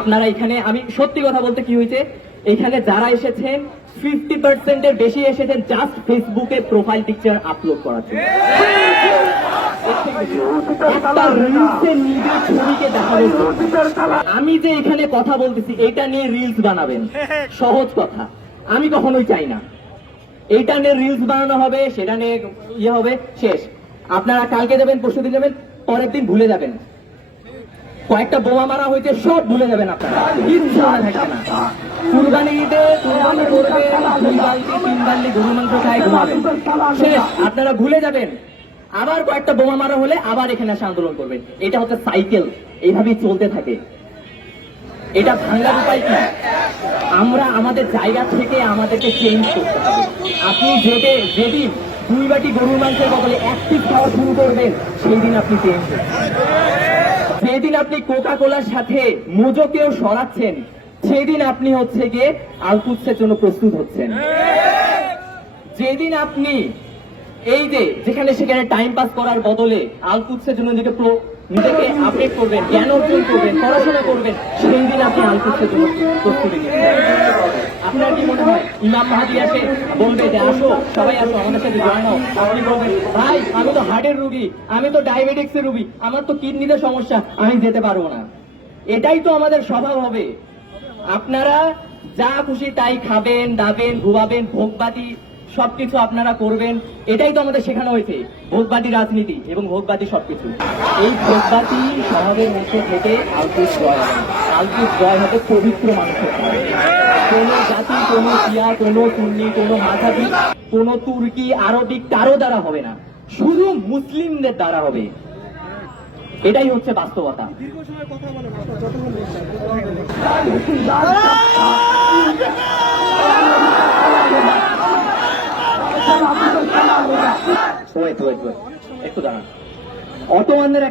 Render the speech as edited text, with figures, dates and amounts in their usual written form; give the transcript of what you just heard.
আপনারা এখানে, আমি সত্যি কথা বলতে কি হয়েছে, এখানে যারা এসেছেন 50% এর বেশি এসেছেন জাস্ট ফেসবুকে প্রোফাইল পিকচার আপলোড করার জন্য, একটা রিলসে নিজের ছবিকে দেখানোর জন্য। আমি যে এখানে কথা বলতেছি এটা নিয়ে রিলস বানাবেন, সহজ কথা, আমি কখনোই চাই না। এইটা নিয়ে রিলস বানানো হবে, সেটা নিয়ে ইয়ে হবে, শেষ। আপনারা কালকে যাবেন, পরশু দিন যাবেন, পরের দিন ভুলে যাবেন। কয়েকটা বোমা মারা হয়েছে, সব ভুলে যাবেন আপনারা, কিচ্ছু মনে থাকবে না। কুরবানি ঈদে কুরবানি করবে, 2 বালতি 3 বালতি গরু মাংস খায় ঘুমাবেন, শেষ। আপনারা ভুলে যাবেন। আবার কয়েকটা বোমা মারা হলে আবার এখানে এসে আন্দোলন করবেন। এটা হচ্ছে সাইকেল, এইভাবেই চলতে থাকে। এটা ভাঙার উপায় কি? আমরা আমাদের জায়গা থেকে আমাদেরকে চেঞ্জ করতে হবে। আপনি যেদিন 2 বাটি গরুর মাংসের বদলে 1 পিস খাওয়া শুরু করবেন, সেই দিন আপনি চেঞ্জ করবেন। যেদিন আপনি কোকা কোলার সাথে মোজোকেও সরাচ্ছেন, সেদিন আপনি হচ্ছে গিয়ে আলকুৎসের জন্য প্রস্তুত হচ্ছেন। যেদিন আপনি এই যে যেখানে সেখানে টাইম পাস করার বদলে আলকুৎসের জন্য নিজেকে আপডেট করবেন, জ্ঞান অর্জন করবেন, পড়াশোনা করবেন, সেই দিন আপনি আলকুৎসের জন্য প্রস্তুতি নেবেন। আপনার কি মনে হয় ইমাম মাহাদি আসে বলবে যে আসো, সবাই আসো, আমাদের সাথে জয়েন হও? আপনি বলবেন ভাই আমি তো হার্টের রুগী, আমি তো ডায়াবেটিক্সের রুগী, আমার তো কিডনিতে সমস্যা, আমি যেতে পারবো না। এটাই তো আমাদের স্বভাব হবে। আপনারা যা খুশি তাই খাবেন, দাবেন, ঘুমাবেন, ভোগবাদী সবকিছু আপনারা করবেন, এটাই তো আমাদের শেখানো হয়েছে। ভোগবাদী রাজনীতি এবং ভোগবাদী সবকিছু। এই ভোগবাদী স্বভাবের মধ্যে থেকে আলকুৎস জয় হবে। আলকুৎস জয় হবে পবিত্র মানুষের দ্বারা। কোন জাতি, কোন শিয়া, কোন সুন্নি, কোন মাঝাবি, কোন তুর্কি, আরবিক কারো দ্বারা হবে না, শুধু মুসলিমদের দ্বারা হবে। এটাই হচ্ছে বাস্তবতা। একটু দাঁড়ান। অটোমানদের